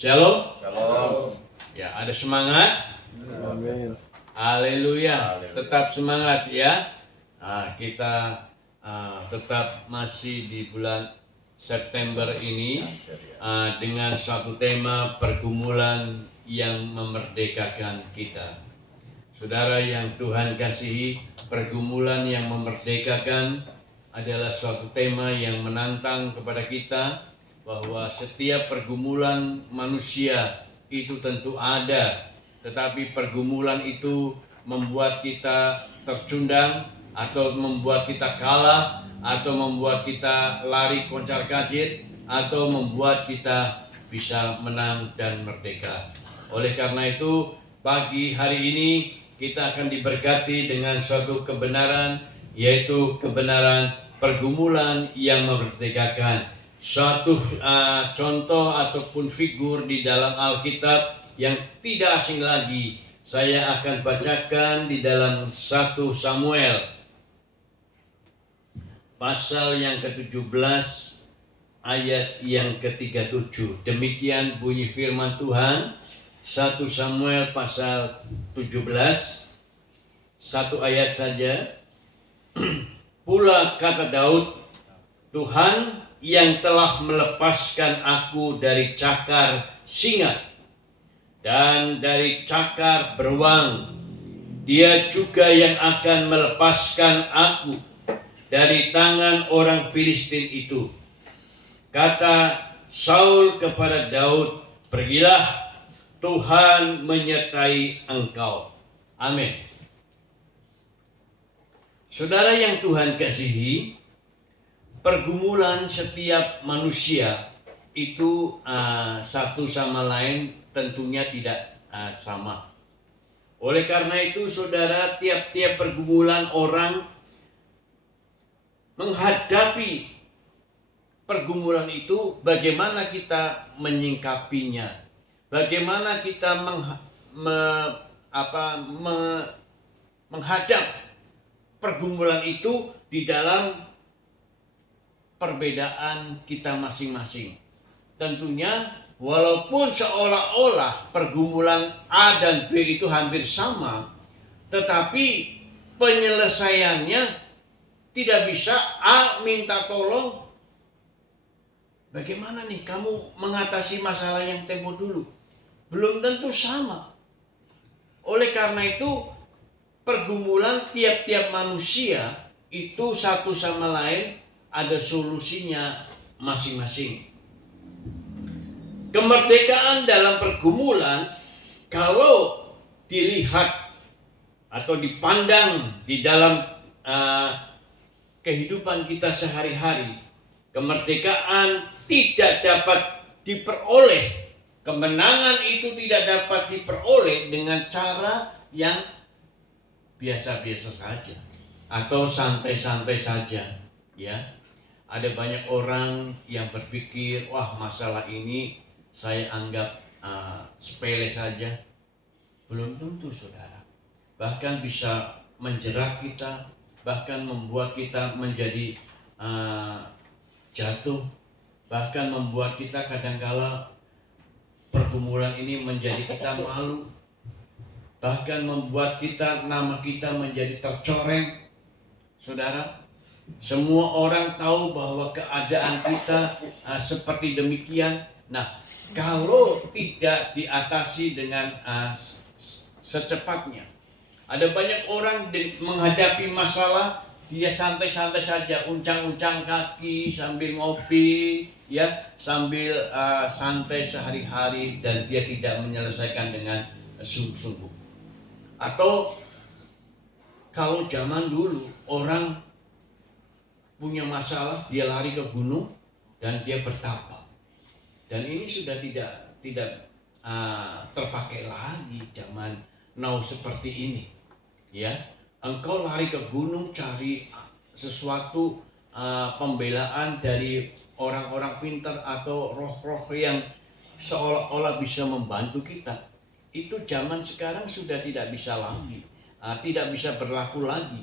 Shalom. Shalom. Ya, ada semangat. Amin. Haleluya. Haleluya. Tetap semangat ya. Kita tetap masih di bulan September ini dengan suatu tema pergumulan yang memerdekakan kita. Saudara yang Tuhan kasihi, pergumulan yang memerdekakan adalah suatu tema yang menantang kepada kita, bahwa setiap pergumulan manusia itu tentu ada, tetapi pergumulan itu membuat kita tercundang, atau membuat kita kalah, atau membuat kita lari koncar-kacir, atau membuat kita bisa menang dan merdeka. Oleh karena itu, pagi hari ini kita akan diberkati dengan suatu kebenaran, yaitu kebenaran pergumulan yang memerdekakan. Suatu contoh ataupun figur di dalam Alkitab yang tidak asing lagi, saya akan bacakan di dalam 1 Samuel pasal yang ke-17 ayat yang ke-37. Demikian bunyi firman Tuhan. 1 Samuel pasal 17, satu ayat saja. Pula kata Daud, Tuhan yang telah melepaskan aku dari cakar singa dan dari cakar beruang, Dia juga yang akan melepaskan aku dari tangan orang Filistin itu. Kata Saul kepada Daud, pergilah, Tuhan menyertai engkau. Amin. Saudara yang Tuhan kasihi, pergumulan setiap manusia itu satu sama lain tentunya tidak sama. Oleh karena itu, saudara, tiap-tiap pergumulan orang menghadapi pergumulan itu, bagaimana kita menyingkapinya, bagaimana kita menghadap pergumulan itu di dalam perbedaan kita masing-masing. Tentunya walaupun seolah-olah pergumulan A dan B itu hampir sama, tetapi penyelesaiannya tidak bisa. A minta tolong, bagaimana nih kamu mengatasi masalah yang tempo dulu? Belum tentu sama. Oleh karena itu, pergumulan tiap-tiap manusia itu satu sama lain ada solusinya masing-masing. Kemerdekaan dalam pergumulan, kalau dilihat atau dipandang di dalam kehidupan kita sehari-hari, kemerdekaan tidak dapat diperoleh, kemenangan itu tidak dapat diperoleh dengan cara yang biasa-biasa saja atau santai-santai saja, ya. Ada banyak orang yang berpikir, wah, masalah ini saya anggap sepele saja. Belum tentu, saudara. Bahkan bisa menjerat kita, bahkan membuat kita menjadi jatuh, bahkan membuat kita kadangkala pergumulan ini menjadi kita malu, bahkan membuat kita, nama kita menjadi tercoreng. Saudara, semua orang tahu bahwa keadaan kita seperti demikian. Nah, kalau tidak diatasi dengan secepatnya, ada banyak orang menghadapi masalah, dia santai-santai saja, uncang-uncang kaki sambil ngopi, ya, sambil santai sehari-hari, dan dia tidak menyelesaikan dengan sungguh-sungguh. Atau kalau zaman dulu orang punya masalah, dia lari ke gunung dan dia bertapa. Dan ini sudah tidak terpakai lagi zaman now seperti ini. Ya, engkau lari ke gunung cari sesuatu pembelaan dari orang-orang pintar atau roh-roh yang seolah-olah bisa membantu kita. Itu zaman sekarang sudah tidak bisa lagi, tidak bisa berlaku lagi.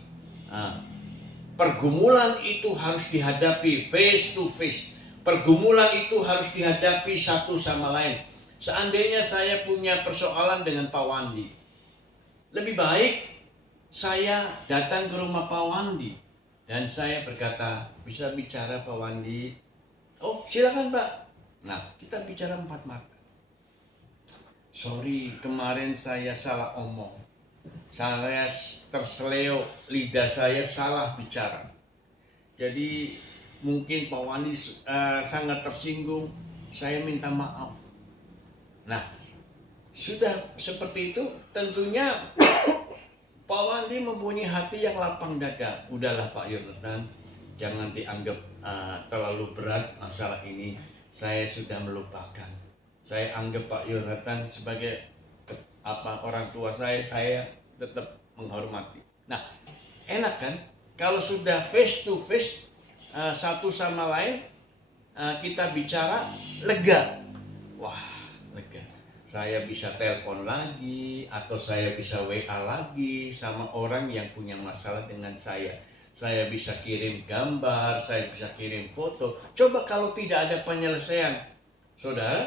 Pergumulan itu harus dihadapi face to face. Pergumulan itu harus dihadapi satu sama lain. Seandainya saya punya persoalan dengan Pak Wandi, lebih baik saya datang ke rumah Pak Wandi dan saya berkata, bisa bicara Pak Wandi? Oh silakan Pak. Nah kita bicara empat mata. Sorry kemarin saya salah omong, saya terseleo, lidah saya salah bicara. Jadi mungkin Pak Wandi sangat tersinggung, saya minta maaf. Nah, sudah seperti itu tentunya Pak Wandi mempunyai hati yang lapang dada. Udahlah Pak Yonatan, jangan dianggap terlalu berat masalah ini. Saya sudah melupakan. Saya anggap Pak Yonatan sebagai orang tua saya tetap menghormati. Nah, enak kan? Kalau sudah face to face satu sama lain, kita bicara lega. Wah, lega. Saya bisa telepon lagi atau saya bisa WA lagi sama orang yang punya masalah dengan saya. Saya bisa kirim gambar, saya bisa kirim foto. Coba kalau tidak ada penyelesaian, saudara,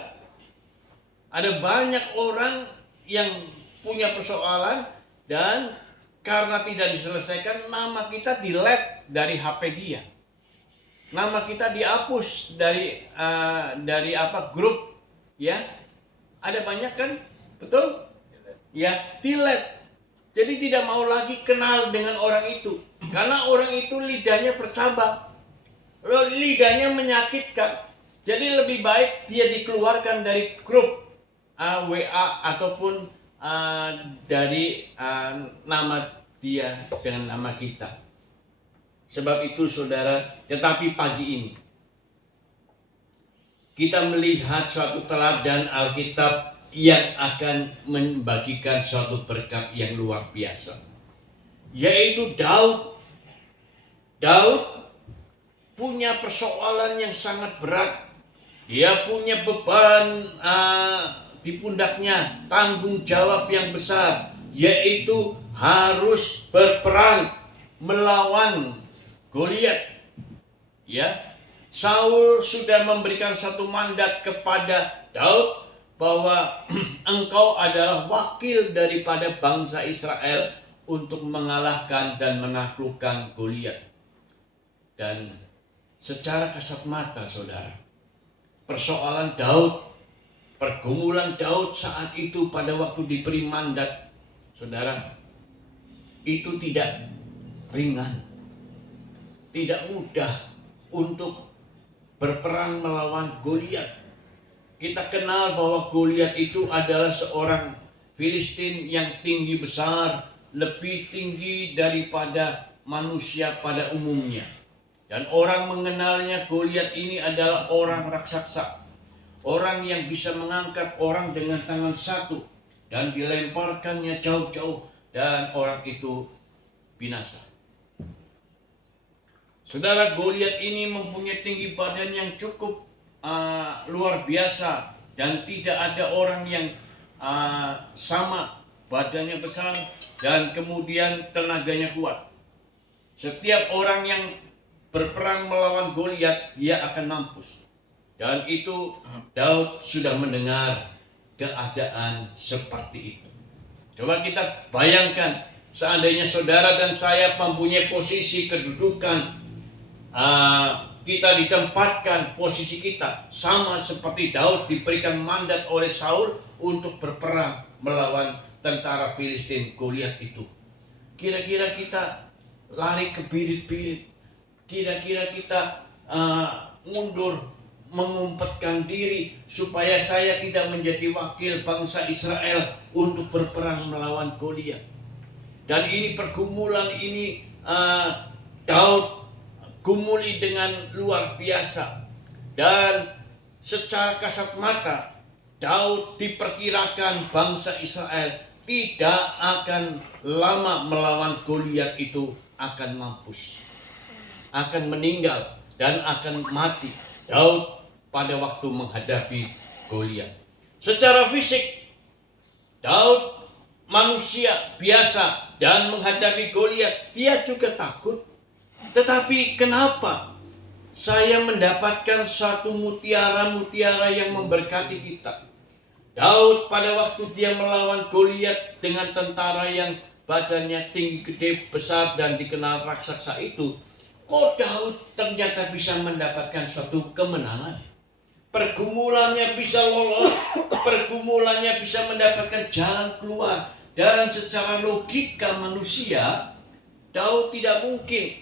ada banyak orang yang punya persoalan dan karena tidak diselesaikan, nama kita delete dari HP dia. Nama kita dihapus dari grup, ya. Ada banyak kan? Betul? Ya, delete. Jadi tidak mau lagi kenal dengan orang itu. Karena orang itu lidahnya bercabang. Lidahnya menyakitkan. Jadi lebih baik dia dikeluarkan dari grup WA ataupun dari nama dia dengan nama kita. Sebab itu saudara, tetapi pagi ini kita melihat suatu teladan Alkitab yang akan membagikan suatu berkat yang luar biasa, yaitu Daud. Daud punya persoalan yang sangat berat. Dia punya beban di pundaknya, tanggung jawab yang besar, yaitu harus berperang melawan Goliat. Ya, Saul sudah memberikan satu mandat kepada Daud bahwa engkau adalah wakil daripada bangsa Israel untuk mengalahkan dan menaklukkan Goliat. Dan secara kasat mata saudara, persoalan Daud, pergumulan Daud saat itu pada waktu diberi mandat, saudara, itu tidak ringan, tidak mudah untuk berperang melawan Goliat. Kita kenal bahwa Goliat itu adalah seorang Filistin yang tinggi besar, lebih tinggi daripada manusia pada umumnya. Dan orang mengenalnya Goliat ini adalah orang raksasa, orang yang bisa mengangkat orang dengan tangan satu dan dilemparkannya jauh-jauh dan orang itu binasa. Saudara, Goliat ini mempunyai tinggi badan yang cukup luar biasa dan tidak ada orang yang sama badannya besar dan kemudian tenaganya kuat. Setiap orang yang berperang melawan Goliat, dia akan mampus. Dan itu Daud sudah mendengar keadaan seperti itu. Coba kita bayangkan, seandainya saudara dan saya mempunyai posisi kedudukan, kita ditempatkan posisi kita sama seperti Daud diberikan mandat oleh Saul untuk berperang melawan tentara Filistin Goliat itu. Kira-kira kita lari ke birit-birit, kira-kira kita mundur, mengumpetkan diri supaya saya tidak menjadi wakil bangsa Israel untuk berperang melawan Goliat. Dan ini pergumulan ini Daud gumuli dengan luar biasa. Dan secara kasat mata, Daud diperkirakan bangsa Israel tidak akan lama melawan Goliat itu akan mampus, akan meninggal dan akan mati. Daud pada waktu menghadapi Goliat. Secara fisik, Daud manusia biasa dan menghadapi Goliat, dia juga takut. Tetapi kenapa saya mendapatkan satu mutiara-mutiara yang memberkati kita? Daud pada waktu dia melawan Goliat dengan tentara yang badannya tinggi, gede, besar dan dikenal raksasa itu, kok Daud ternyata bisa mendapatkan suatu kemenangan. Pergumulannya bisa lolos, pergumulannya bisa mendapatkan jalan keluar. Dan secara logika manusia, Daud tidak mungkin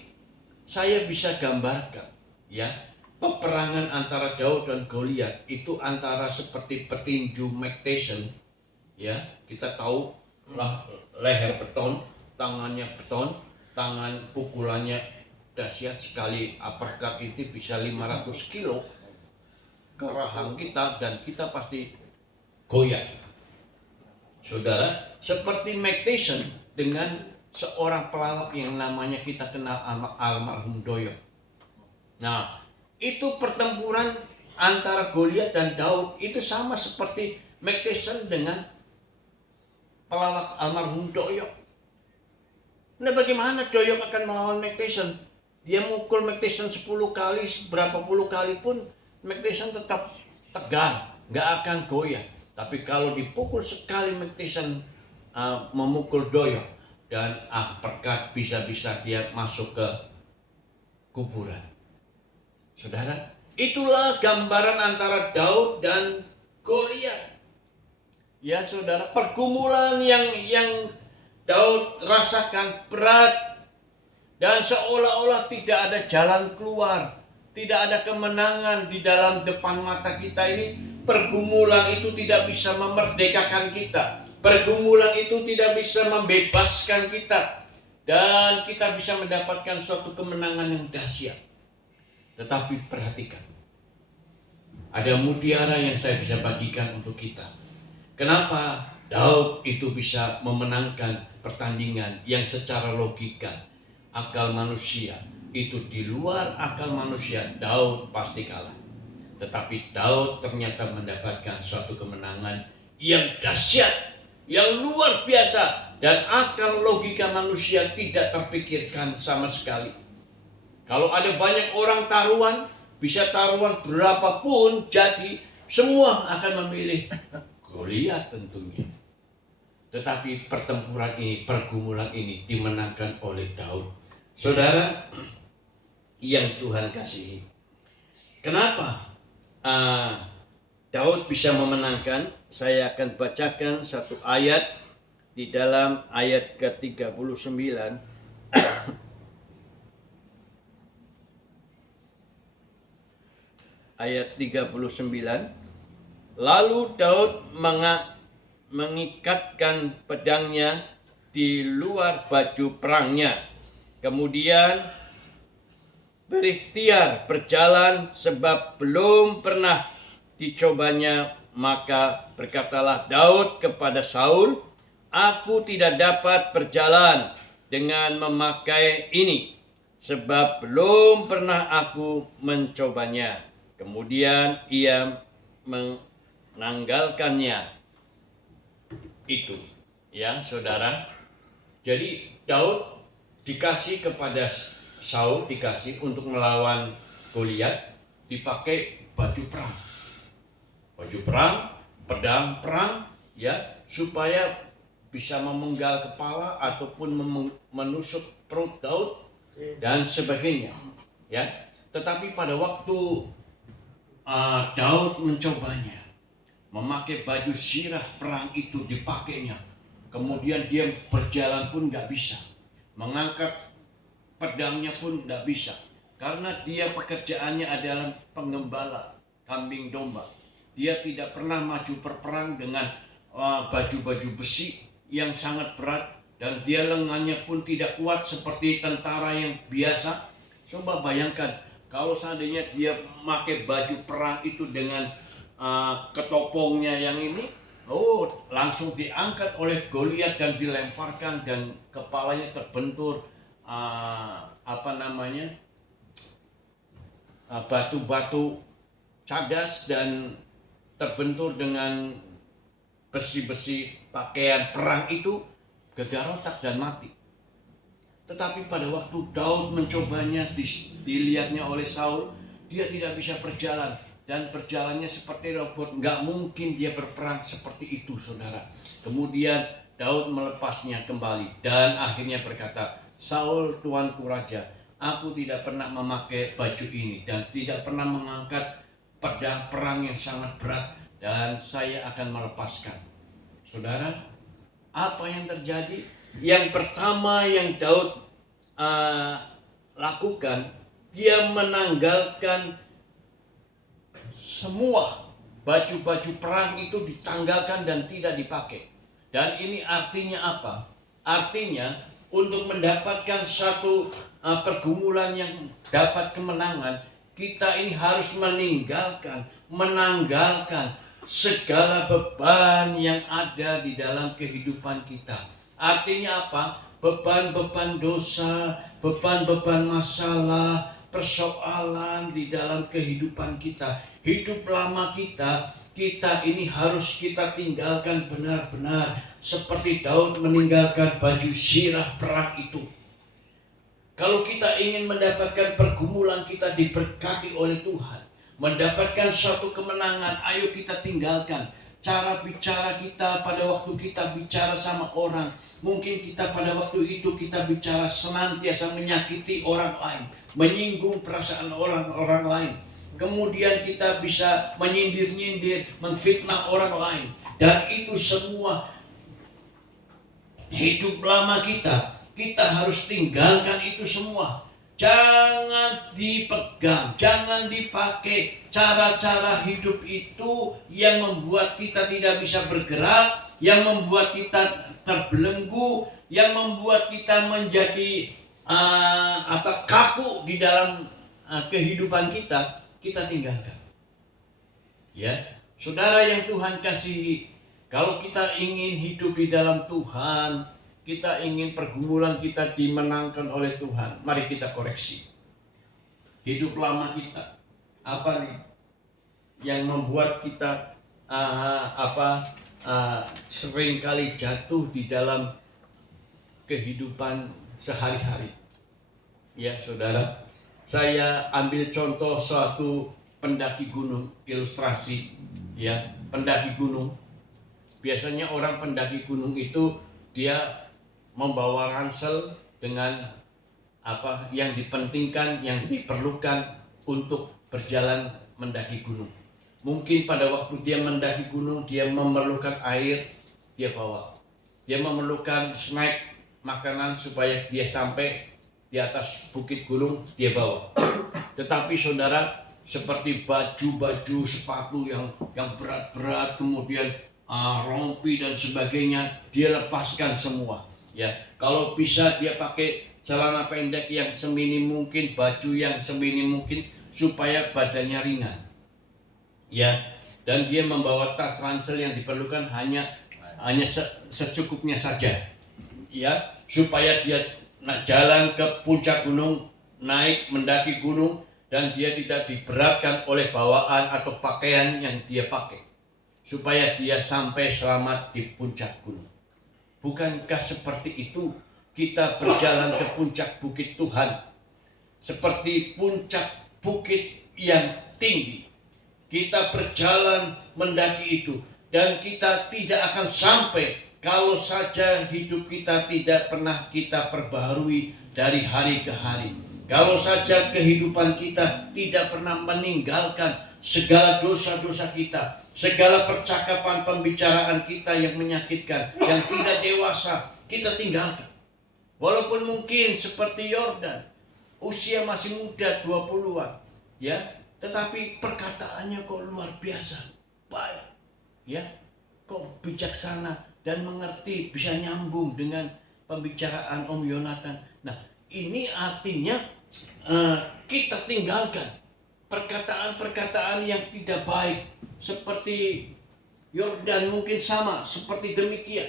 saya bisa gambarkan, ya, peperangan antara Daud dan Goliat itu antara seperti petinju Mike Tyson, ya, kita tahu lah, leher beton, tangannya beton, tangan pukulannya dahsyat sekali, uppercut itu bisa 500 kilo ke rahang kita dan kita pasti goyah. Saudara, seperti Mike Tyson dengan seorang pelawak yang namanya kita kenal almarhum Doyo. Nah, itu pertempuran antara Goliat dan Daud itu sama seperti Mike Tyson dengan pelawak almarhum Doyo. Nah, bagaimana Doyo akan melawan Mike Tyson? Dia mukul Mike Tyson 10 kali, berapa puluh kali pun Mike Tyson tetap tegar, nggak akan goyah. Tapi kalau dipukul sekali Mike Tyson memukul Doyo dan uppercut, bisa-bisa dia masuk ke kuburan. Saudara, itulah gambaran antara Daud dan Goliat. Ya saudara, pergumulan yang Daud rasakan berat dan seolah-olah tidak ada jalan keluar, tidak ada kemenangan di dalam depan mata kita ini. Pergumulan itu tidak bisa memerdekakan kita. Pergumulan itu tidak bisa membebaskan kita. Dan kita bisa mendapatkan suatu kemenangan yang dahsyat. Tetapi perhatikan, ada mutiara yang saya bisa bagikan untuk kita. Kenapa Daud itu bisa memenangkan pertandingan yang secara logika, akal manusia, itu di luar akal manusia, Daud pasti kalah. Tetapi Daud ternyata mendapatkan suatu kemenangan yang dahsyat, yang luar biasa, dan akal logika manusia tidak terpikirkan sama sekali. Kalau ada banyak orang taruhan, bisa taruhan berapapun jadi, semua akan memilih Goliat tentunya. Tetapi pertempuran ini, pergumulan ini dimenangkan oleh Daud. Saudara yang Tuhan kasihi, kenapa Daud bisa memenangkan? Saya akan bacakan satu ayat di dalam ayat ke-39. Ayat 39. Lalu Daud mengikatkan pedangnya di luar baju perangnya. Kemudian berikhtiar berjalan sebab belum pernah dicobanya. Maka berkatalah Daud kepada Saul, "Aku tidak dapat berjalan dengan memakai ini, sebab belum pernah aku mencobanya." Kemudian ia menanggalkannya. Itu, ya saudara. Jadi Daud dikasih kepada Saul, dikasih untuk melawan Goliat, dipakai baju perang. Baju perang, pedang perang, ya, supaya bisa memenggal kepala ataupun menusuk perut Daud dan sebagainya, ya. Tetapi pada waktu Daud mencobanya, memakai baju sirah perang itu dipakainya, kemudian dia berjalan pun nggak bisa, mengangkat pedangnya pun nggak bisa, karena dia pekerjaannya adalah pengembala kambing domba. Dia tidak pernah maju berperang dengan baju-baju besi yang sangat berat, dan dia lengannya pun tidak kuat seperti tentara yang biasa. Coba bayangkan kalau seandainya dia memakai baju perang itu dengan ketopongnya yang ini, langsung diangkat oleh Goliat dan dilemparkan dan kepalanya terbentur batu-batu cadas dan terbentur dengan besi-besi pakaian perang itu, gegar otak dan mati. Tetapi pada waktu Daud mencobanya, dilihatnya oleh Saul, dia tidak bisa berjalan. dan berjalannya seperti robot. Nggak mungkin dia berperang seperti itu, saudara. Kemudian Daud melepasnya kembali dan akhirnya berkata, Saul tuanku raja, aku tidak pernah memakai baju ini dan tidak pernah mengangkat pedang perang yang sangat berat, dan saya akan melepaskan. Saudara, apa yang terjadi? Yang pertama yang Daud lakukan, dia menanggalkan semua baju-baju perang itu, ditanggalkan dan tidak dipakai. Dan ini artinya apa? Artinya untuk mendapatkan satu pergumulan yang dapat kemenangan, kita ini harus menanggalkan segala beban yang ada di dalam kehidupan kita. Artinya apa? Beban-beban dosa, beban-beban masalah, persoalan di dalam kehidupan kita. Hidup lama kita ini harus kita tinggalkan benar-benar. Seperti Daud meninggalkan baju zirah perang itu. Kalau kita ingin mendapatkan pergumulan kita diberkati oleh Tuhan, mendapatkan suatu kemenangan, ayo kita tinggalkan cara bicara kita pada waktu kita bicara sama orang. Mungkin kita pada waktu itu kita bicara senantiasa menyakiti orang lain, menyinggung perasaan orang lain. Kemudian kita bisa menyindir-nyindir, menfitnah orang lain. Dan itu semua hidup lama kita harus tinggalkan itu semua. Jangan dipegang, jangan dipakai cara-cara hidup itu yang membuat kita tidak bisa bergerak, yang membuat kita terbelenggu, yang membuat kita menjadi kaku di dalam kehidupan kita tinggalkan. Ya, saudara yang Tuhan kasihi, kalau kita ingin hidup di dalam Tuhan, kita ingin pergumulan kita dimenangkan oleh Tuhan, mari kita koreksi hidup lama kita. Apa nih yang membuat kita seringkali jatuh di dalam kehidupan sehari-hari? Ya, saudara, saya ambil contoh suatu pendaki gunung, ilustrasi. Ya, pendaki gunung. Biasanya orang pendaki gunung itu dia membawa ransel dengan apa yang dipentingkan, yang diperlukan untuk berjalan mendaki gunung. Mungkin pada waktu dia mendaki gunung, dia memerlukan air, dia bawa. Dia memerlukan snack, makanan supaya dia sampai di atas bukit gunung, dia bawa. Tetapi saudara, seperti baju-baju, sepatu yang berat-berat, kemudian rompi dan sebagainya, dia lepaskan semua. Ya, kalau bisa dia pakai celana pendek yang seminim mungkin, baju yang seminim mungkin supaya badannya ringan. Ya, dan dia membawa tas ransel yang diperlukan hanya secukupnya saja. Ya, supaya dia jalan ke puncak gunung, naik mendaki gunung, dan dia tidak diberatkan oleh bawaan atau pakaian yang dia pakai, supaya dia sampai selamat di puncak gunung. Bukankah seperti itu kita berjalan ke puncak bukit Tuhan? Seperti puncak bukit yang tinggi, kita berjalan mendaki itu, dan kita tidak akan sampai kalau saja hidup kita tidak pernah kita perbaharui dari hari ke hari. Kalau saja kehidupan kita tidak pernah meninggalkan segala dosa-dosa kita, segala percakapan pembicaraan kita yang menyakitkan, yang tidak dewasa, kita tinggalkan. Walaupun mungkin seperti Yordan, usia masih muda 20-an, ya, tetapi perkataannya kok luar biasa baik, ya, kok bijaksana dan mengerti, bisa nyambung dengan pembicaraan Om Yonatan. Nah, ini artinya kita tinggalkan perkataan-perkataan yang tidak baik. Seperti Yordan mungkin sama, seperti demikian.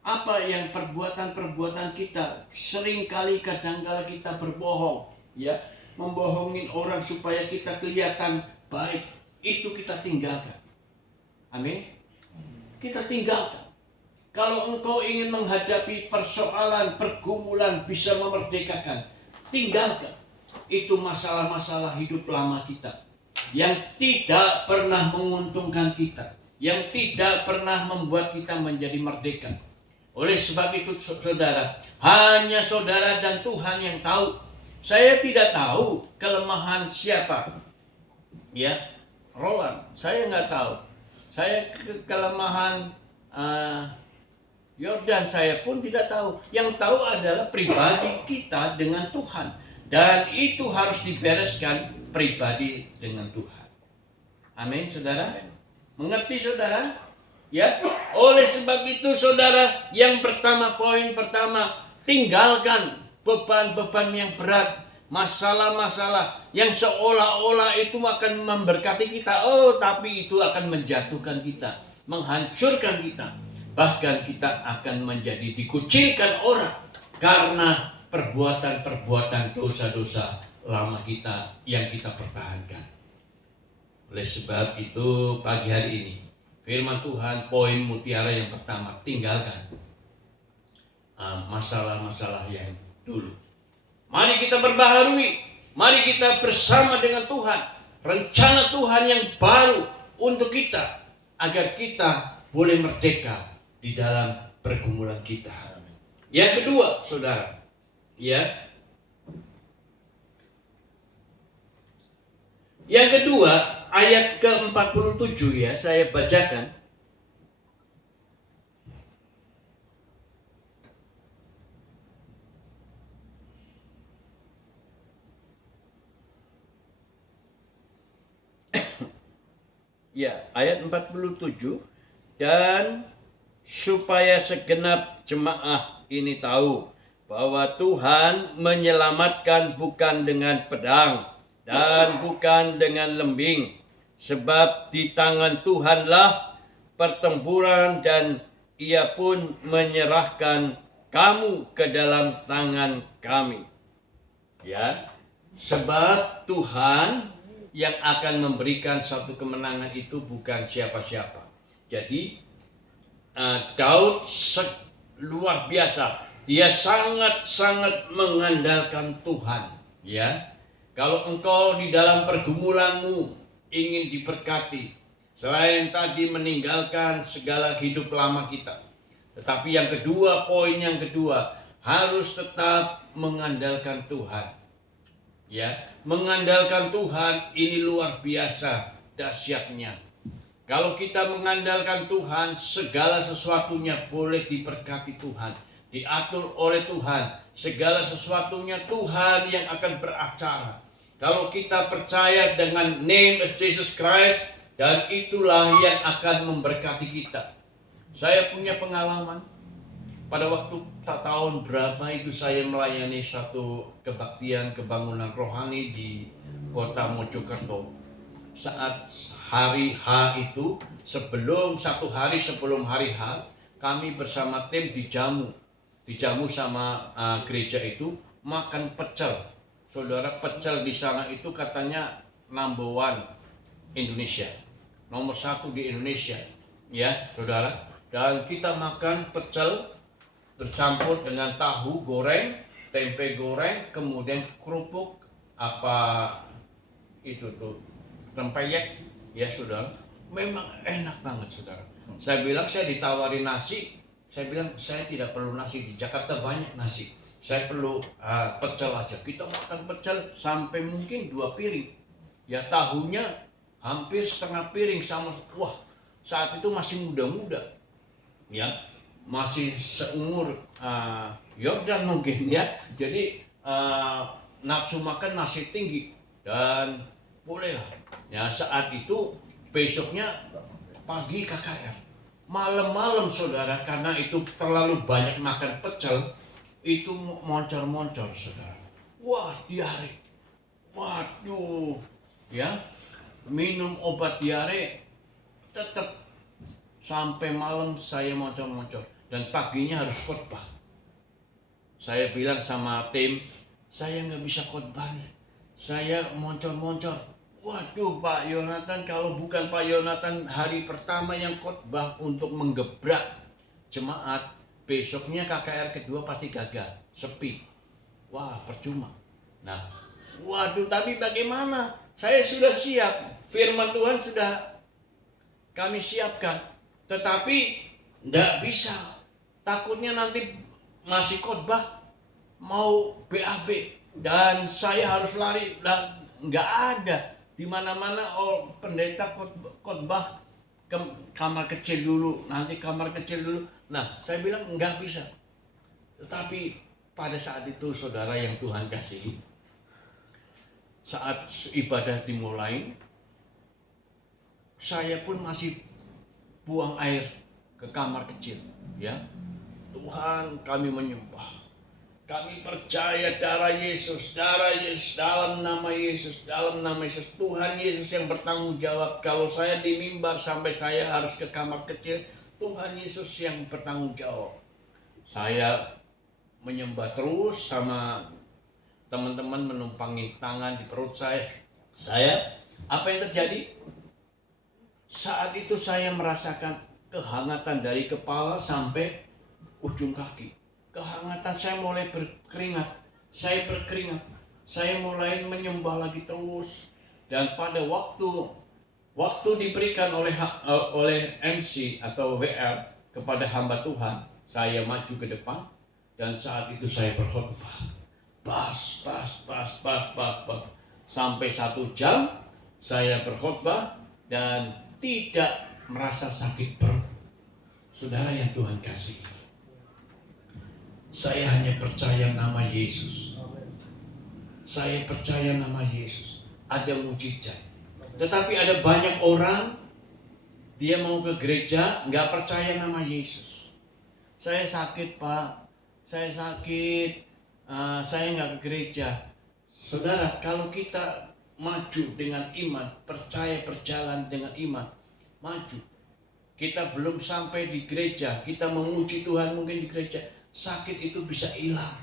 Apa yang perbuatan-perbuatan kita, seringkali kadangkala kita berbohong, ya, membohongin orang supaya kita kelihatan baik, itu kita tinggalkan. Amin. Kita tinggalkan. Kalau engkau ingin menghadapi persoalan, pergumulan, bisa memerdekakan, tinggalkan. Itu masalah-masalah hidup lama kita. yang tidak pernah menguntungkan kita, yang tidak pernah membuat kita menjadi merdeka. Oleh sebab itu saudara, hanya saudara dan Tuhan yang tahu. Saya tidak tahu kelemahan siapa, ya, Roland, saya nggak tahu. Saya kelemahan Yordan saya pun tidak tahu. Yang tahu adalah pribadi kita dengan Tuhan. Dan itu harus dibereskan pribadi dengan Tuhan. Amin, saudara? Mengerti, saudara? Ya. Oleh sebab itu, saudara, yang pertama, poin pertama, tinggalkan beban-beban yang berat, masalah-masalah yang seolah-olah itu akan memberkati kita. Oh, tapi itu akan menjatuhkan kita, menghancurkan kita. Bahkan kita akan menjadi dikucilkan orang karena perbuatan-perbuatan dosa-dosa lama kita yang kita pertahankan. Oleh sebab itu pagi hari ini firman Tuhan, poin mutiara yang pertama, tinggalkan masalah-masalah yang dulu. Mari kita berbaharui, mari kita bersama dengan Tuhan, rencana Tuhan yang baru untuk kita, agar kita boleh merdeka di dalam pergumulan kita. Yang kedua, saudara, ya. Yang kedua, ayat ke-47 ya, saya bacakan. Ya, ayat 47, dan supaya segenap jemaah ini tahu bahwa Tuhan menyelamatkan bukan dengan pedang dan bukan dengan lembing, sebab di tangan Tuhanlah pertempuran dan Ia pun menyerahkan kamu ke dalam tangan kami. Ya, sebab Tuhan yang akan memberikan satu kemenangan itu bukan siapa-siapa. Jadi Daud luar biasa, dia sangat-sangat mengandalkan Tuhan. Ya, kalau engkau di dalam pergumulanmu ingin diberkati, selain tadi meninggalkan segala hidup lama kita, tetapi yang kedua, poin yang kedua, harus tetap mengandalkan Tuhan. Ya, mengandalkan Tuhan ini luar biasa dahsyatnya. Kalau kita mengandalkan Tuhan, segala sesuatunya boleh diberkati Tuhan, diatur oleh Tuhan. Segala sesuatunya Tuhan yang akan beracara. Kalau kita percaya dengan name of Jesus Christ, dan itulah yang akan memberkati kita. Saya punya pengalaman. Pada waktu tahun berapa itu saya melayani satu kebaktian kebangunan rohani di kota Mojokerto. Saat hari H itu, satu hari sebelum hari H, kami bersama tim dijamu sama gereja itu makan pecel. Saudara, pecel di sana itu katanya number one Indonesia, nomor 1 di Indonesia, ya saudara. Dan kita makan pecel bercampur dengan tahu goreng, tempe goreng, kemudian kerupuk rempeyek, ya saudara. Memang enak banget, saudara. Saya bilang, saya ditawari nasi, saya bilang saya tidak perlu nasi, di Jakarta banyak nasi, saya perlu pecel aja. Kita makan pecel sampai mungkin 2 piring, ya tahunya hampir setengah piring sama. Wah, saat itu masih muda-muda, ya, masih seumur Yordan mungkin, ya. Jadi nafsu makan masih tinggi, dan bolehlah. Ya, saat itu besoknya pagi KKR, malam-malam saudara, karena itu terlalu banyak makan pecel, itu moncor-moncor saudara. Wah, diare. Waduh, ya, minum obat diare, tetap sampai malam saya moncor-moncor, dan paginya harus khotbah. Saya bilang sama tim, saya nggak bisa khotbah nih, saya moncor-moncor. Waduh, Pak Yonatan, kalau bukan Pak Yonatan hari pertama yang khotbah untuk menggebrak jemaat, besoknya KKR kedua pasti gagal, sepi. Wah, percuma. Nah, waduh, tapi bagaimana? Saya sudah siap. firman Tuhan sudah kami siapkan, tetapi tidak bisa. Takutnya nanti masih khotbah mau BAB dan saya harus lari, dan nggak ada di mana-mana. Pendeta khotbah ke kamar kecil dulu, nanti kamar kecil dulu. Nah, saya bilang nggak bisa. Tetapi pada saat itu, saudara yang Tuhan kasihi, saat ibadah dimulai, saya pun masih buang air ke kamar kecil, ya. Tuhan, kami menyembah, kami percaya darah Yesus, dalam nama Yesus, dalam nama Yesus. Tuhan Yesus yang bertanggung jawab. Kalau saya di mimbar sampai saya harus ke kamar kecil, Tuhan Yesus yang bertanggung jawab. Saya menyembah terus, sama teman-teman menumpangi tangan di perut saya. Apa yang terjadi? Saat itu saya merasakan kehangatan dari kepala sampai ujung kaki. Kehangatan, saya mulai berkeringat. Saya mulai menyembah lagi terus. Dan pada waktu diberikan oleh MC atau WL kepada hamba Tuhan, saya maju ke depan dan saat itu saya berkhotbah. Pas. Sampai 1 jam saya berkhotbah dan tidak merasa sakit perut. Saudara yang Tuhan kasih, saya hanya percaya nama Yesus. Saya percaya nama Yesus. Ada mujizat. Tetapi ada banyak orang, dia mau ke gereja, nggak percaya nama Yesus. Saya sakit, Pak. Saya sakit. Saya nggak ke gereja. Saudara, kalau kita maju dengan iman, percaya, berjalan dengan iman, maju. Kita belum sampai di gereja, kita memuji Tuhan mungkin di gereja, sakit itu bisa hilang.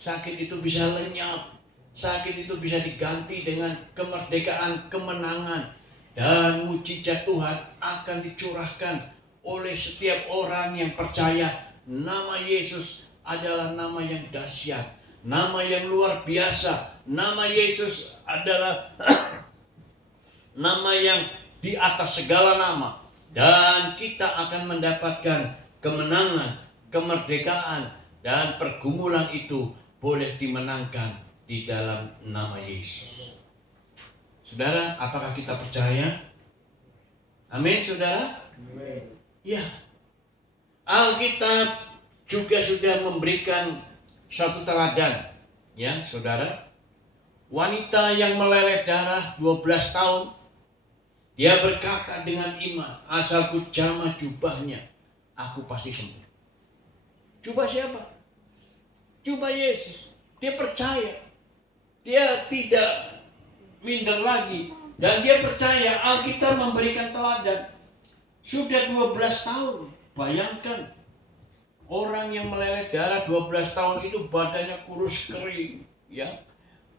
Sakit itu bisa lenyap. Sakit itu bisa diganti dengan kemerdekaan, kemenangan. Dan mujizat Tuhan akan dicurahkan oleh setiap orang yang percaya nama Yesus adalah nama yang dahsyat, nama yang luar biasa. Nama Yesus adalah nama yang di atas segala nama. Dan kita akan mendapatkan kemenangan, kemerdekaan, dan pergumulan itu boleh dimenangkan di dalam nama Yesus. Saudara, apakah kita percaya? Amin, saudara? Amin. Ya. Alkitab juga sudah memberikan suatu teladan, ya, saudara. Wanita yang meleleh darah 12 tahun, dia berkata dengan iman, asalku jamah jubahnya, aku pasti sembuh. Jubah siapa? Jubah Yesus. Dia percaya. Dia tidak minder lagi. Dan dia percaya. Alkitab memberikan teladan. Sudah 12 tahun. Bayangkan. Orang yang meleleh darah 12 tahun itu badannya kurus kering. Ya.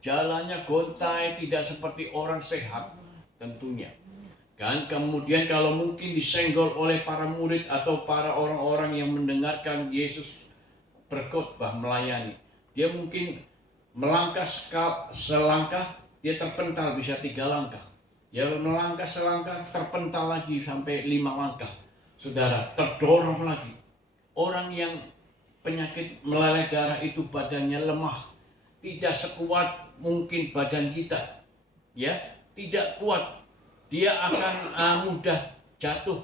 Jalannya gontai, tidak seperti orang sehat. Tentunya. Kan kemudian kalau mungkin disenggol oleh para murid atau para orang-orang yang mendengarkan Yesus berkhotbah melayani, dia mungkin melangkah selangkah, dia terpental bisa 3 langkah. Dia melangkah selangkah, terpental lagi sampai 5 langkah. Saudara, terdorong lagi. Orang yang penyakit meleleh darah itu badannya lemah, tidak sekuat mungkin badan kita, ya, tidak kuat. Dia akan mudah jatuh.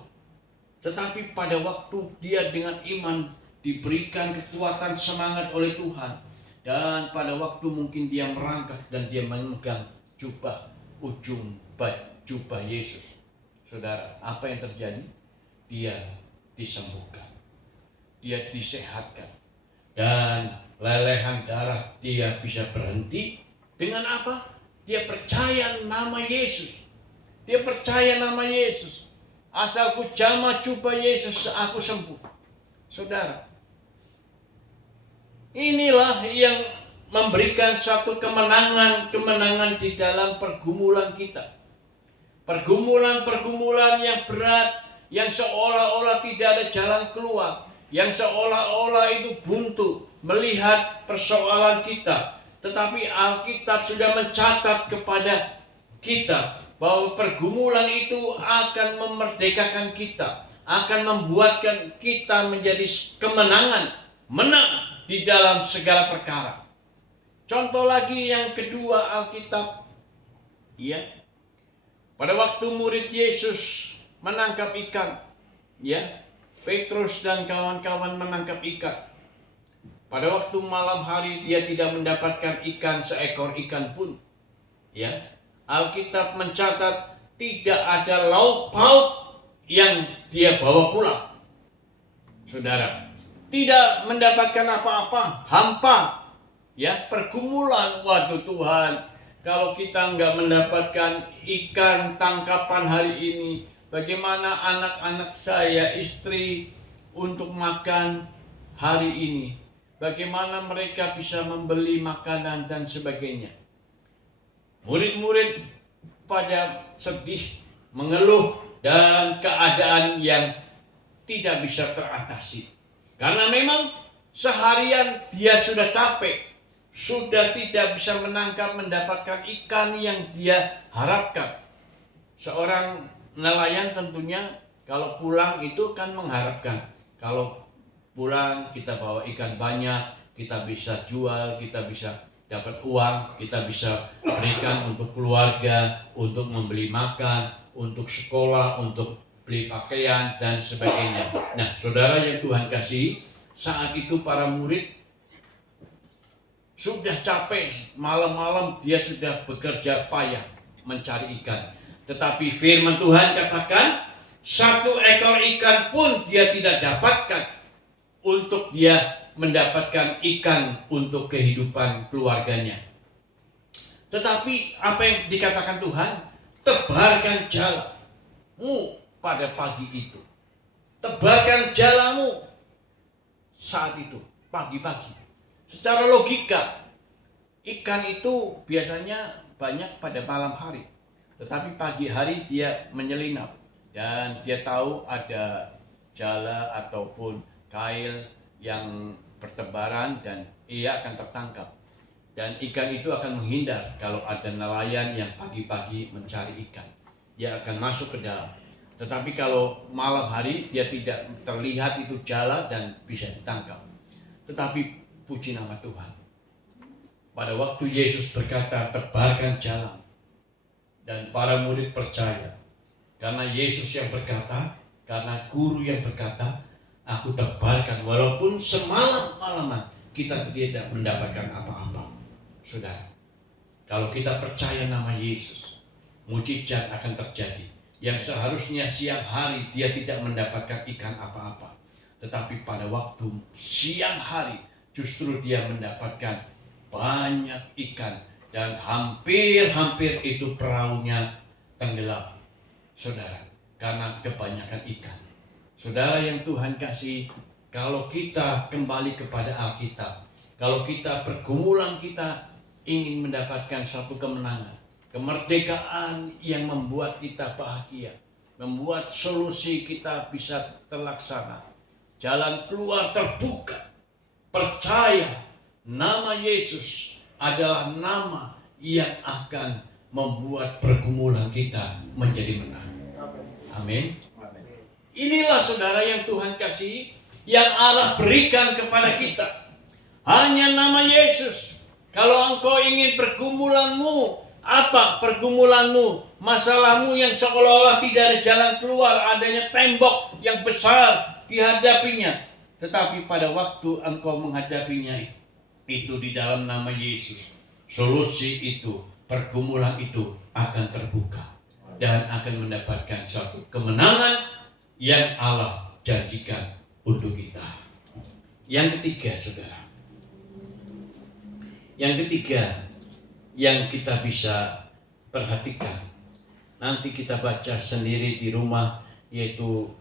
Tetapi pada waktu dia dengan iman diberikan kekuatan semangat oleh Tuhan, dan pada waktu mungkin dia merangkak dan dia memegang jubah Yesus. Saudara, apa yang terjadi? Dia disembuhkan. Dia disehatkan. Dan lelehan darah dia bisa berhenti dengan apa? Dia percaya nama Yesus. Dia percaya nama Yesus. Asalku jamah jubah Yesus, aku sembuh. Saudara, inilah yang memberikan suatu kemenangan di dalam pergumulan kita. Pergumulan yang berat, yang seolah-olah tidak ada jalan keluar, yang seolah-olah itu buntu melihat persoalan kita. Tetapi Alkitab sudah mencatat kepada kita bahwa pergumulan itu akan memerdekakan kita, akan membuatkan kita menjadi kemenangan, menang di dalam segala perkara. Contoh lagi yang kedua Alkitab, ya. Pada waktu murid Yesus menangkap ikan, ya, Petrus dan kawan-kawan menangkap ikan. Pada waktu malam hari dia tidak mendapatkan ikan, seekor ikan pun. Ya, Alkitab mencatat tidak ada lauk pauk yang dia bawa pulang. Saudara, tidak mendapatkan apa-apa, hampa. Ya, pergumulan, waduh Tuhan, kalau kita nggak mendapatkan ikan tangkapan hari ini, bagaimana anak-anak saya, istri untuk makan hari ini? Bagaimana mereka bisa membeli makanan dan sebagainya? Murid-murid pada sedih, mengeluh, dan keadaan yang tidak bisa teratasi. Karena memang seharian dia sudah capek, sudah tidak bisa mendapatkan ikan yang dia harapkan. Seorang nelayan tentunya kalau pulang itu kan mengharapkan, kalau pulang kita bawa ikan banyak, kita bisa jual, kita bisa dapat uang, kita bisa berikan untuk keluarga, untuk membeli makan, untuk sekolah, untuk beli pakaian dan sebagainya. Nah, saudara yang Tuhan kasih, saat itu para murid sudah capek, malam-malam dia sudah bekerja payah mencari ikan. Tetapi firman Tuhan katakan, satu ekor ikan pun dia tidak dapatkan untuk dia mendapatkan ikan untuk kehidupan keluarganya. Tetapi apa yang dikatakan Tuhan, tebarkan jalamu pada pagi itu. Tebarkan jalamu saat itu, pagi-pagi. Secara logika, ikan itu biasanya banyak pada malam hari. Tetapi pagi hari dia menyelinap. Dan dia tahu ada jala ataupun kail yang bertebaran dan ia akan tertangkap. Dan ikan itu akan menghindar kalau ada nelayan yang pagi-pagi mencari ikan. Dia akan masuk ke dalam. Tetapi kalau malam hari dia tidak terlihat itu jala dan bisa ditangkap. Tetapi puji nama Tuhan, pada waktu Yesus berkata tebarkan jalan, dan para murid percaya karena Yesus yang berkata, karena guru yang berkata, aku tebarkan walaupun semalam-malaman kita tidak mendapatkan apa-apa. Saudara, kalau kita percaya nama Yesus, mukjizat akan terjadi. Yang seharusnya siang hari dia tidak mendapatkan ikan apa-apa, tetapi pada waktu siang hari justru dia mendapatkan banyak ikan dan hampir-hampir itu perahunya tenggelam. Saudara, karena kebanyakan ikan. Saudara yang Tuhan kasih, kalau kita kembali kepada Alkitab, kalau kita pergumulan kita ingin mendapatkan satu kemenangan, kemerdekaan yang membuat kita bahagia, membuat solusi kita bisa terlaksana, jalan keluar terbuka, percaya nama Yesus adalah nama yang akan membuat pergumulan kita menjadi menang. Amin. Inilah saudara yang Tuhan kasih, yang Allah berikan kepada kita. Hanya nama Yesus. Kalau engkau ingin pergumulanmu, apa pergumulanmu, masalahmu yang seolah-olah tidak ada jalan keluar, adanya tembok yang besar dihadapinya. Tetapi pada waktu engkau menghadapinya itu di dalam nama Yesus, solusi itu, pergumulan itu akan terbuka dan akan mendapatkan suatu kemenangan yang Allah janjikan untuk kita. Yang ketiga, saudara, yang ketiga yang kita bisa perhatikan, nanti kita baca sendiri di rumah, yaitu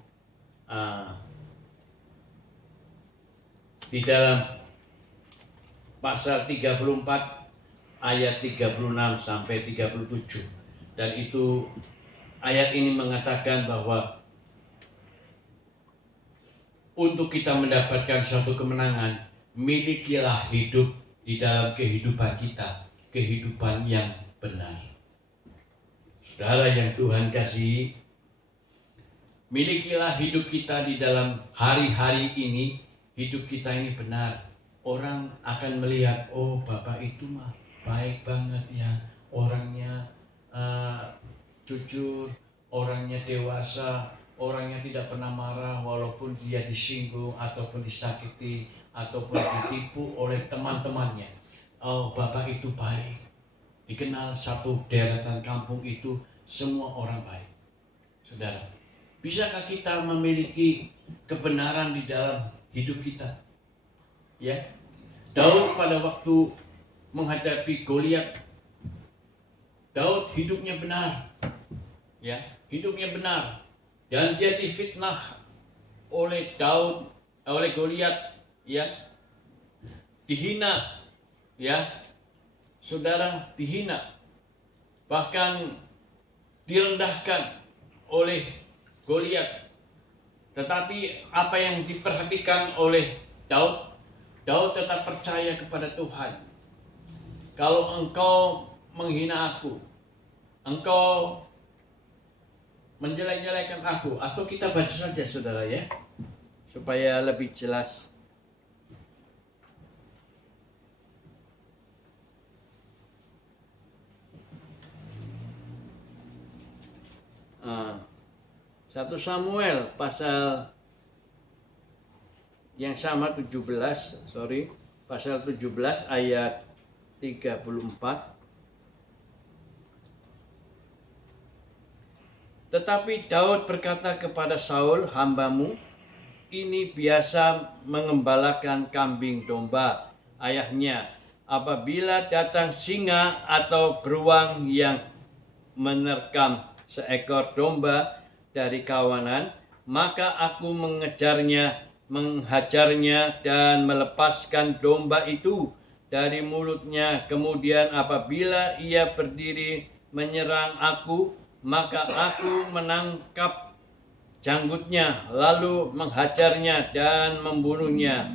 di dalam pasal 34 ayat 36 sampai 37. Dan itu ayat ini mengatakan bahwa untuk kita mendapatkan suatu kemenangan, milikilah hidup di dalam kehidupan kita, kehidupan yang benar. Saudara yang Tuhan kasihi, milikilah hidup kita di dalam hari-hari ini. Hidup kita ini benar. Orang akan melihat, oh Bapak itu mah baik banget ya. Orangnya jujur, orangnya dewasa, orangnya tidak pernah marah walaupun dia disinggung ataupun disakiti ataupun ditipu oleh teman-temannya. Oh Bapak itu baik. Dikenal satu deretan kampung itu semua orang baik. Saudara, bisakah kita memiliki kebenaran di dalam hidup kita? Ya, Daud pada waktu menghadapi Goliat, Daud hidupnya benar, ya, hidupnya benar, dan dia difitnah oleh Goliat, ya, dihina, ya, saudara, dihina, bahkan direndahkan oleh Goliat. Tetapi apa yang diperhatikan oleh Daud tetap percaya kepada Tuhan. Kalau engkau menghina aku, engkau menjelek-jelekan aku, atau kita baca saja saudara ya, supaya lebih jelas. Satu Samuel pasal yang sama pasal 17 ayat 34. Tetapi Daud berkata kepada Saul, hambamu ini biasa mengembalakan kambing domba ayahnya. Apabila datang singa atau beruang yang menerkam seekor domba dari kawanan, maka aku menghajarnya dan melepaskan domba itu dari mulutnya. Kemudian apabila ia berdiri menyerang aku, maka aku menangkap janggutnya lalu menghajarnya dan membunuhnya,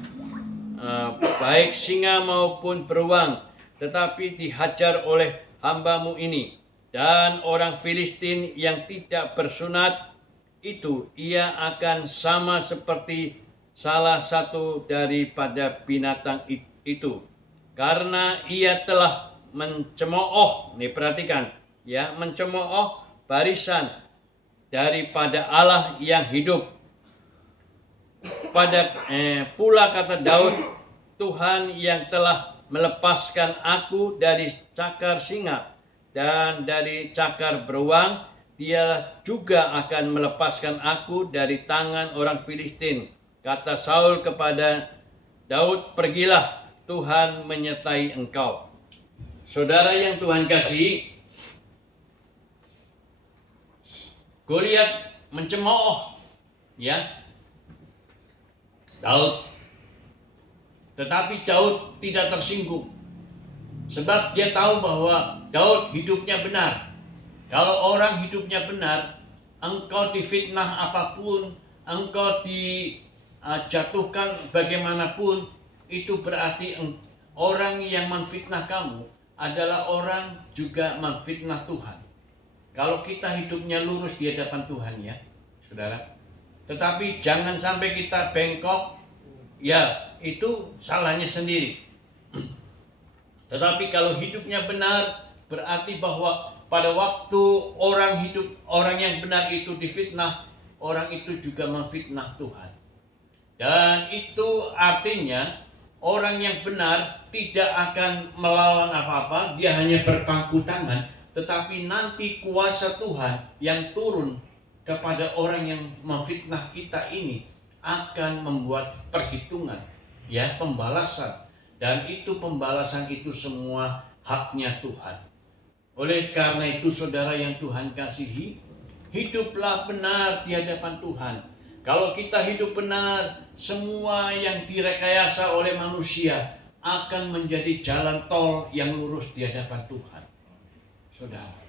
baik singa maupun beruang, tetapi dihajar oleh hambamu ini. Dan orang Filistin yang tidak bersunat itu, ia akan sama seperti salah satu daripada binatang itu, karena ia telah mencemooh, nih perhatikan ya, mencemooh barisan daripada Allah yang hidup. Pula kata Daud, Tuhan yang telah melepaskan aku dari cakar singa dan dari cakar beruang, dia juga akan melepaskan aku dari tangan orang Filistin. Kata Saul kepada Daud, pergilah, Tuhan menyertai engkau. Saudara yang Tuhan kasihi, Goliat mencemooh ya Daud, tetapi Daud tidak tersinggung, sebab dia tahu bahwa Daud hidupnya benar. Kalau orang hidupnya benar, engkau difitnah apapun, engkau dijatuhkan bagaimanapun, itu berarti orang yang memfitnah kamu adalah orang juga memfitnah Tuhan. Kalau kita hidupnya lurus di hadapan Tuhan ya, saudara. Tetapi jangan sampai kita bengkok, ya itu salahnya sendiri. Tetapi kalau hidupnya benar, berarti bahwa pada waktu orang yang benar itu difitnah, orang itu juga memfitnah Tuhan. Dan itu artinya orang yang benar tidak akan melawan apa-apa, dia hanya berpangku tangan, tetapi nanti kuasa Tuhan yang turun kepada orang yang memfitnah kita ini akan membuat perhitungan, ya, pembalasan. Dan itu pembalasan itu semua haknya Tuhan. Oleh karena itu saudara yang Tuhan kasihi, hiduplah benar di hadapan Tuhan. Kalau kita hidup benar, semua yang direkayasa oleh manusia akan menjadi jalan tol yang lurus di hadapan Tuhan. Saudara,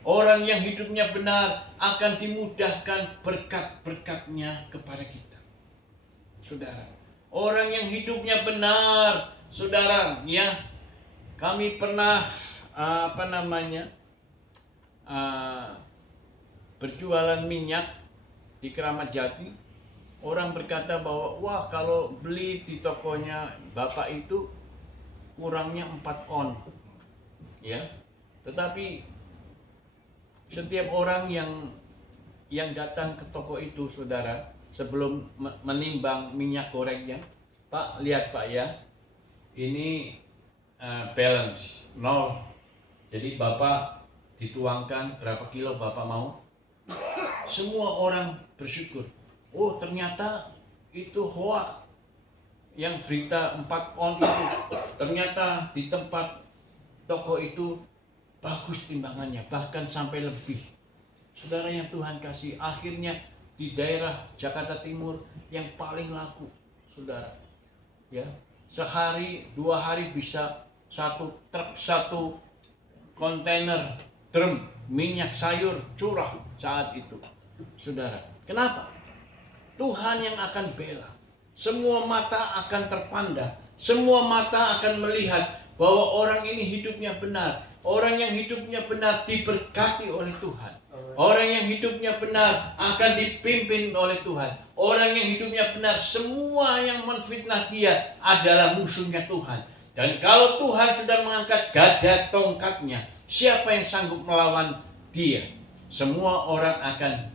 orang yang hidupnya benar akan dimudahkan berkat-berkatnya kepada kita. Saudara, orang yang hidupnya benar, saudara, ya, kami pernah berjualan minyak di Keramat Jati, orang berkata bahwa wah, kalau beli di tokonya Bapak itu kurangnya 4 on. Ya. Tetapi setiap orang yang datang ke toko itu, saudara, sebelum menimbang minyak gorengnya, Pak, lihat Pak ya, ini balance 0. Jadi Bapak dituangkan berapa kilo Bapak mau. Semua orang bersyukur. Oh, ternyata itu hoax. Yang berita 4 on itu ternyata di tempat toko itu bagus timbangannya, bahkan sampai lebih. Saudara yang Tuhan kasih, akhirnya di daerah Jakarta Timur yang paling laku, saudara, ya, sehari 2 hari bisa 1 truk, 1 kontainer drum minyak sayur curah saat itu, saudara. Kenapa? Tuhan yang akan bela. Semua mata akan terpandang, semua mata akan melihat bahwa orang ini hidupnya benar. Orang yang hidupnya benar diberkati oleh Tuhan. Orang yang hidupnya benar akan dipimpin oleh Tuhan. Orang yang hidupnya benar, semua yang menfitnah dia adalah musuhnya Tuhan. Dan kalau Tuhan sudah mengangkat gada tongkatnya, siapa yang sanggup melawan dia? Semua orang akan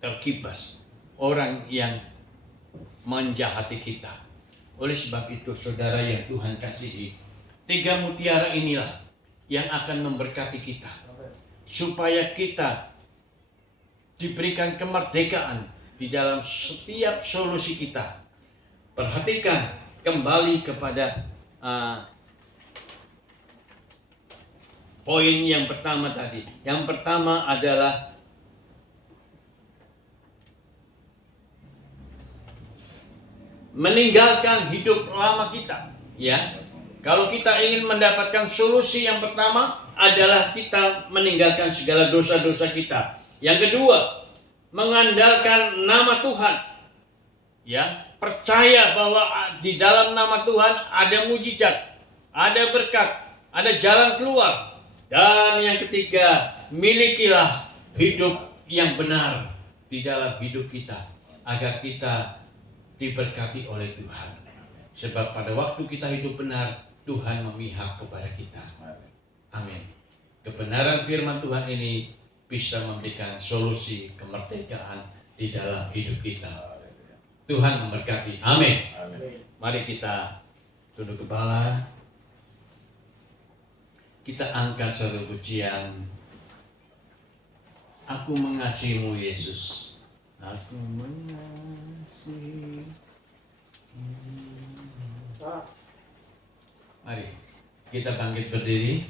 terkibas. Orang yang menjahati kita. Oleh sebab itu, saudara yang Tuhan kasihi, 3 mutiara inilah yang akan memberkati kita, supaya kita diberikan kemerdekaan di dalam setiap solusi kita. Perhatikan kembali kepada poin yang pertama tadi. Yang pertama adalah meninggalkan hidup lama kita, ya. Kalau kita ingin mendapatkan solusi, yang pertama adalah kita meninggalkan segala dosa-dosa kita. Yang kedua, mengandalkan nama Tuhan. Ya, percaya bahwa di dalam nama Tuhan ada mujizat, ada berkat, ada jalan keluar. Dan yang ketiga, milikilah hidup yang benar di dalam hidup kita, agar kita diberkati oleh Tuhan. Sebab pada waktu kita hidup benar, Tuhan memihak kepada kita. Amin. Kebenaran firman Tuhan ini bisa memberikan solusi kemerdekaan di dalam hidup kita. Tuhan memberkati. Amin. Mari kita tunduk kepala. Kita angkat satu pujian. Aku mengasihimu Yesus. Aku mengasihi. Mari kita bangkit berdiri.